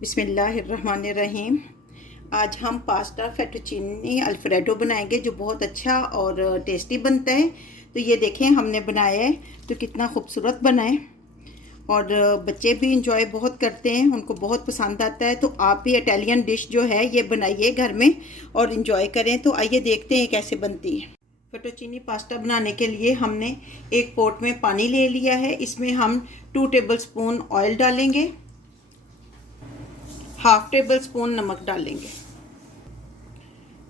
बिस्मिल्लाहिर्रहमानिर्रहीम। आज हम पास्ता फेटुचीनी अल्फ्रेडो बनाएंगे जो बहुत अच्छा और टेस्टी बनता है। तो ये देखें हमने बनाया है तो कितना खूबसूरत बना है और बच्चे भी इंजॉय बहुत करते हैं, उनको बहुत पसंद आता है। तो आप भी इटालियन डिश जो है ये बनाइए घर में और इंजॉय करें। तो आइए देखते हैं कैसे बनती है। फेटुचीनी पास्ता बनाने के लिए हमने एक पॉट में पानी ले लिया है। इसमें हम 2 टेबलस्पून ऑयल डालेंगे, हाफ टेबल स्पून नमक डालेंगे।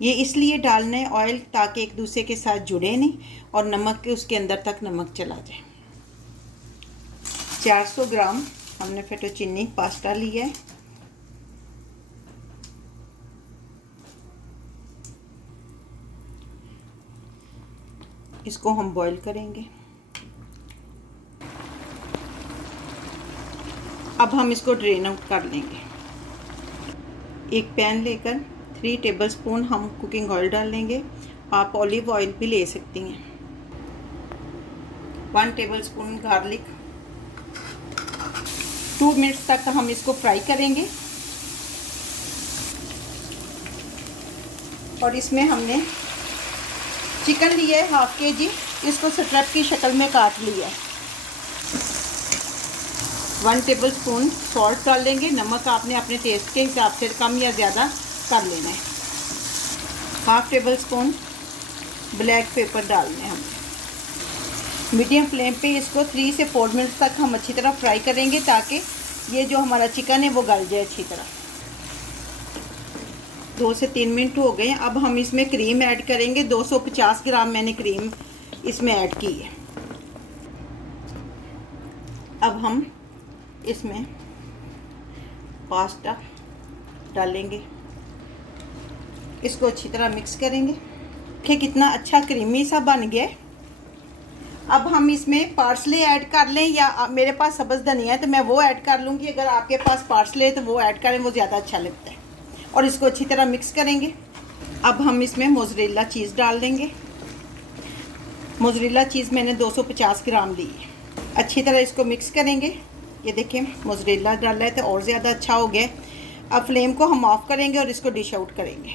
ये इसलिए डालना है ऑयल ताकि एक दूसरे के साथ जुड़े नहीं और नमक के उसके अंदर तक नमक चला जाए। 400 ग्राम हमने फेटुचीनी पास्ता लिया है। इसको हम बॉईल करेंगे। अब हम इसको ड्रेन आउट कर लेंगे। एक पैन लेकर 3 टेबलस्पून हम कुकिंग ऑयल डाल लेंगे। आप ऑलिव ऑयल भी ले सकती हैं। 1 टेबलस्पून गार्लिक। 2 मिनट्स तक हम इसको फ्राई करेंगे। और इसमें हमने चिकन लिया है हाफ केजी, इसको स्ट्रिप की शक्ल में काट लिया है। 1 टेबलस्पून सॉल्ट डाल लेंगे। नमक आपने अपने टेस्ट के हिसाब से कम या ज़्यादा कर लेना है। Half table spoon black pepper डालने हैं हमने। मीडियम फ्लेम पे इसको 3 से 4 मिनट तक हम अच्छी तरह फ्राई करेंगे ताकि ये जो हमारा चिकन है वो गल जाए अच्छी तरह। 2 से 3 मिनट हो गए। अब हम इसमें क्रीम ऐड करेंगे। 250 ग्राम मैंने क्रीम इसमें ऐड की है। अब हम इसमें पास्ता डालेंगे, इसको अच्छी तरह मिक्स करेंगे। देखिए कितना अच्छा क्रीमी सा बन गया। अब हम इसमें पार्सले ऐड कर लें या मेरे पास सब्ज़ धनिया है तो मैं वो ऐड कर लूँगी। अगर आपके पास पार्सले है तो वो ऐड करें, वो ज़्यादा अच्छा लगता है। और इसको अच्छी तरह मिक्स करेंगे। अब हम इसमें मोज़रेला चीज़ डाल देंगे। मोज़रेला चीज़ मैंने 250 ग्राम ली है। अच्छी तरह इसको मिक्स करेंगे। ये देखें मोज़रेला डाला है तो और ज़्यादा अच्छा हो गया। अब फ्लेम को हम ऑफ़ करेंगे और इसको डिश आउट करेंगे।